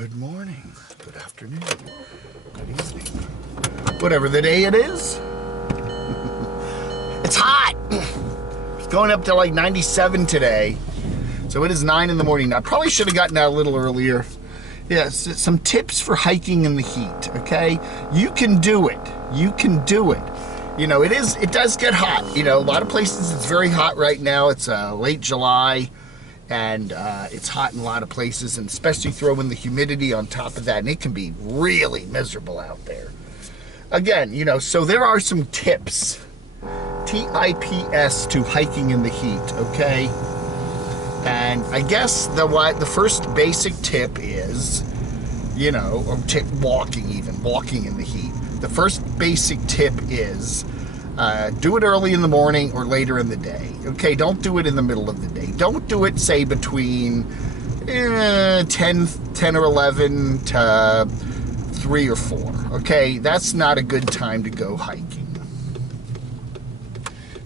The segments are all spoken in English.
Good morning, good afternoon, good evening, whatever the day it is. It's hot. It's going up to like 97 today. So it is 9 in the morning. I probably should have gotten out a little earlier. Yes, some tips for hiking in the heat, okay? You can do it. You can do it. You know, it does get hot. You know, a lot of places it's very hot right now. It's late July. And it's hot in a lot of places, and especially throw in the humidity on top of that, and it can be really miserable out there. Again, you know, so there are some tips, T-I-P-S, to hiking in the heat, okay? And I guess the first basic tip is, you know, or walking in the heat. The first basic tip is do it early in the morning or later in the day. Okay, don't do it in the middle of the day. Don't do it, say, between 10 or 11 to 3 or 4. Okay, that's not a good time to go hiking.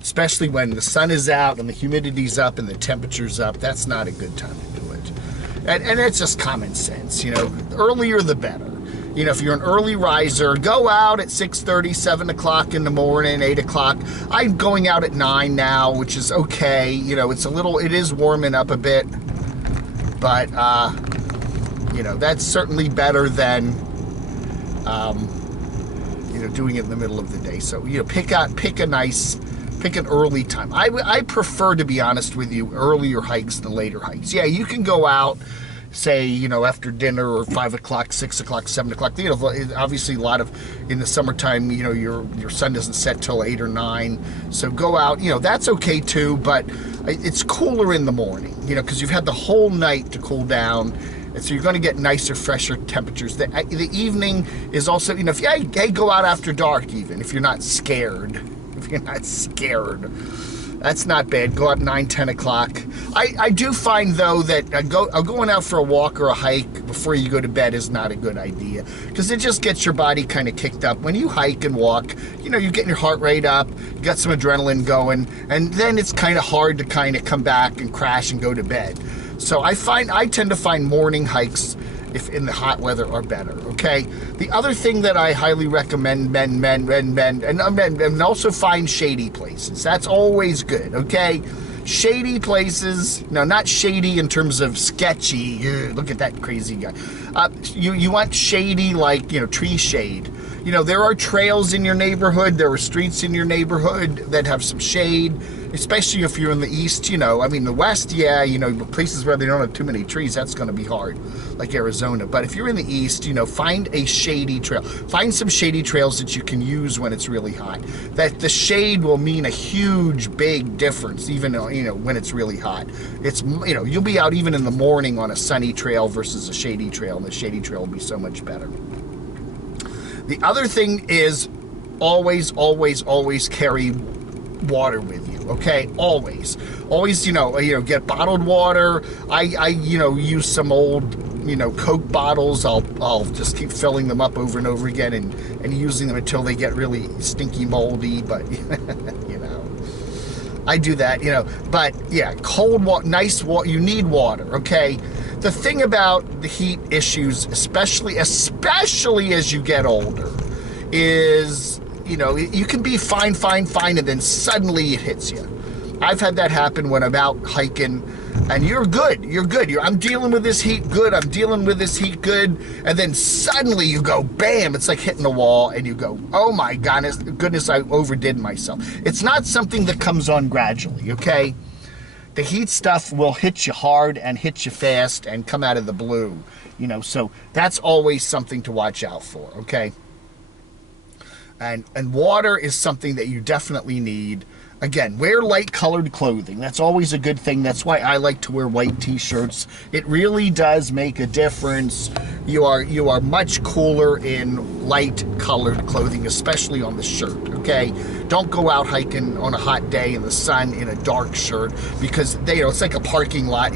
Especially when the sun is out and the humidity's up and the temperature's up. That's not a good time to do it. And it's just common sense, you know. The earlier the better. You know, if you're an early riser, go out at 6:30, 7 o'clock in the morning, 8 o'clock. I'm going out at 9 now, which is okay. You know, it is warming up a bit. But, you know, that's certainly better than, you know, doing it in the middle of the day. So, you know, pick an early time. I prefer, to be honest with you, earlier hikes than later hikes. Yeah, you can go out, say, you know, after dinner or 5 o'clock, 6 o'clock, 7 o'clock. You know, obviously a lot of, in the summertime, you know, your sun doesn't set till 8 or 9. So go out, you know, that's okay too, but it's cooler in the morning, you know, because you've had the whole night to cool down. And so you're going to get nicer, fresher temperatures. The evening is also, you know, hey, go out after dark even, if you're not scared. If you're not scared. That's not bad. Go out 9, 10 o'clock. I do find, though, that going out for a walk or a hike before you go to bed is not a good idea, because it just gets your body kind of kicked up. When you hike and walk, you know, you're getting your heart rate up, you got some adrenaline going, and then it's kind of hard to kind of come back and crash and go to bed. So I tend to find morning hikes, if in the hot weather, are better, okay? The other thing that I highly recommend, and also find shady places. That's always good, okay? Shady places, no, not shady in terms of sketchy, look at that crazy guy. You want shady, like, you know, tree shade. You know, there are trails in your neighborhood, there are streets in your neighborhood that have some shade, especially if you're in the east, you know. I mean, the west, yeah, you know, places where they don't have too many trees, that's going to be hard, like Arizona. But if you're in the east, you know, find a shady trail. Find some shady trails that you can use when it's really hot. That the shade will mean a huge, big difference, even, you know, when it's really hot. It's, you know, you'll be out even in the morning on a sunny trail versus a shady trail, and the shady trail will be so much better. The other thing is always carry water with you, okay? Always, you know, get bottled water. I you know, use some old, you know, Coke bottles. I'll just keep filling them up over and over again and using them until they get really stinky, moldy. But you know, I do that, you know. But yeah, cold water, nice water. You need water, okay? The thing about the heat issues, especially as you get older, is, you know, you can be fine, and then suddenly it hits you. I've had that happen when I'm out hiking, and you're good. I'm dealing with this heat good. And then suddenly you go, bam, it's like hitting a wall, and you go, oh my goodness, I overdid myself. It's not something that comes on gradually, okay? The heat stuff will hit you hard and hit you fast and come out of the blue, you know, so that's always something to watch out for, okay? And water is something that you definitely need. Again, wear light-colored clothing. That's always a good thing. That's why I like to wear white t-shirts. It really does make a difference. You are much cooler in light-colored clothing, especially on the shirt, okay? Don't go out hiking on a hot day in the sun in a dark shirt, because you know, it's like a parking lot.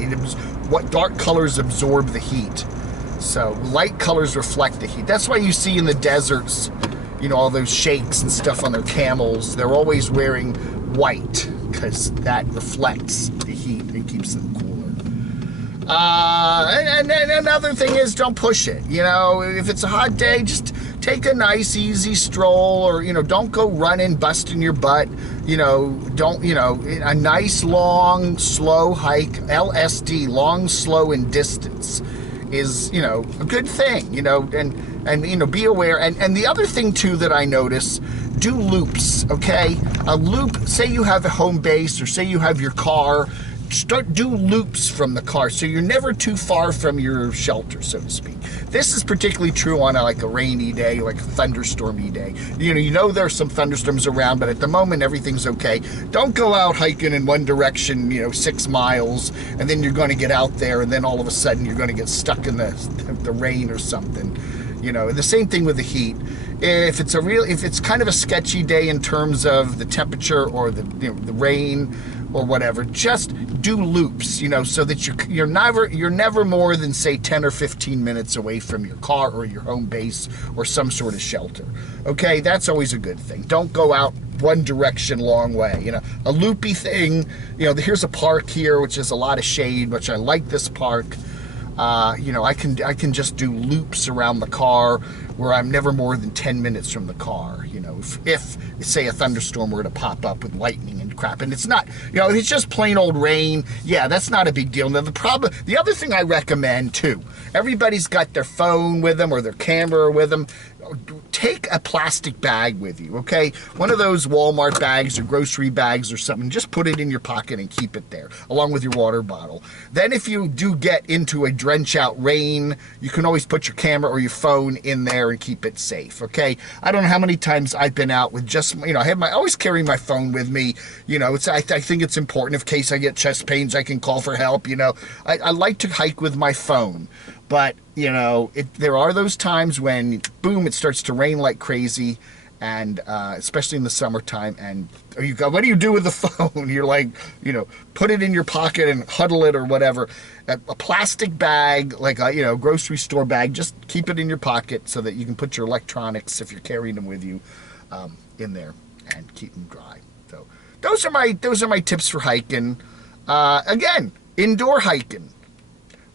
What dark colors absorb the heat. So light colors reflect the heat. That's why you see in the deserts, you know, all those sheikhs and stuff on their camels, they're always wearing white, because that reflects the heat and keeps them cooler. And another thing is, don't push it. You know, if it's a hot day, just take a nice, easy stroll, or, you know, don't go running, busting your butt. You know, don't, you know, a nice, long, slow hike, LSD, long, slow, and distance is, you know, a good thing, you know, and you know, be aware. And the other thing, too, that I notice, do loops, okay? A loop, say you have a home base, or say you have your car, do loops from the car, so you're never too far from your shelter, so to speak. This is particularly true on like a rainy day, like a thunderstormy day. You know there's some thunderstorms around, but at the moment everything's okay. Don't go out hiking in one direction, you know, 6 miles, and then you're going to get out there, and then all of a sudden you're going to get stuck in the rain or something. You know, the same thing with the heat. If it's kind of a sketchy day in terms of the temperature or the rain or whatever, just do loops, you know, so that you're never more than, say, 10 or 15 minutes away from your car or your home base or some sort of shelter. Okay, that's always a good thing. Don't go out one direction long way. You know, a loopy thing. You know, here's a park here which has a lot of shade, which I like this park. You know, I can just do loops around the car where I'm never more than 10 minutes from the car. You know, if say a thunderstorm were to pop up with lightning and crap, and it's not, you know, if it's just plain old rain, yeah, that's not a big deal. Now the other thing I recommend too, everybody's got their phone with them or their camera with them. Take a plastic bag with you, okay? One of those Walmart bags or grocery bags or something. Just put it in your pocket and keep it there, along with your water bottle. Then if you do get into a drench-out rain, you can always put your camera or your phone in there and keep it safe, okay? I don't know how many times I've been out with just, you know, I always carry my phone with me. You know, I think it's important. In case I get chest pains, I can call for help, you know. I like to hike with my phone. But, you know, there are those times when, boom, it starts to rain like crazy, and especially in the summertime, and what do you do with the phone? You're like, you know, put it in your pocket and huddle it or whatever. A plastic bag, like a, you know, grocery store bag, just keep it in your pocket so that you can put your electronics, if you're carrying them with you, in there and keep them dry. So those are my tips for hiking. Again, indoor hiking.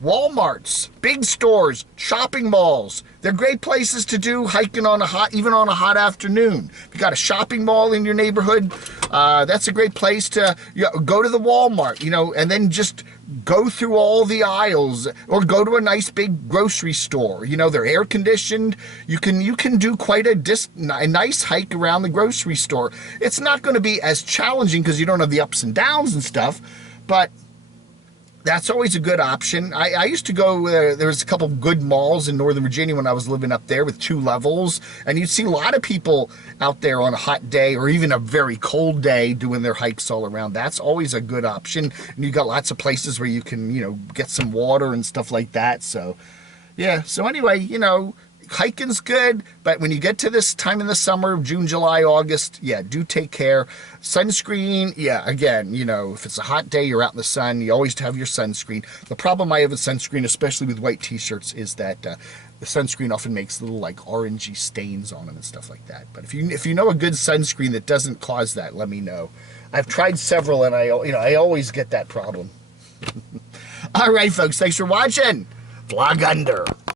Walmarts, big stores, shopping malls. They're great places to do hiking even on a hot afternoon. If you got a shopping mall in your neighborhood, that's a great place to go to the Walmart, you know, and then just go through all the aisles, or go to a nice big grocery store. You know, they're air conditioned. You can do quite a nice hike around the grocery store. It's not going to be as challenging because you don't have the ups and downs and stuff, but that's always a good option. I used to go, there was a couple good malls in Northern Virginia when I was living up there with 2 levels, and you'd see a lot of people out there on a hot day or even a very cold day doing their hikes all around. That's always a good option, and you've got lots of places where you can, you know, get some water and stuff like that. So, yeah, so anyway, you know, hiking's good, but when you get to this time in the summer, June, July, August, yeah, do take care. Sunscreen, yeah, again, you know, if it's a hot day, you're out in the sun, you always have your sunscreen. The problem I have with sunscreen, especially with white t-shirts, is that the sunscreen often makes little like orangey stains on them and stuff like that. But if you know a good sunscreen that doesn't cause that, let me know. I've tried several, and I always get that problem. All right, folks, thanks for watching. Vlog under.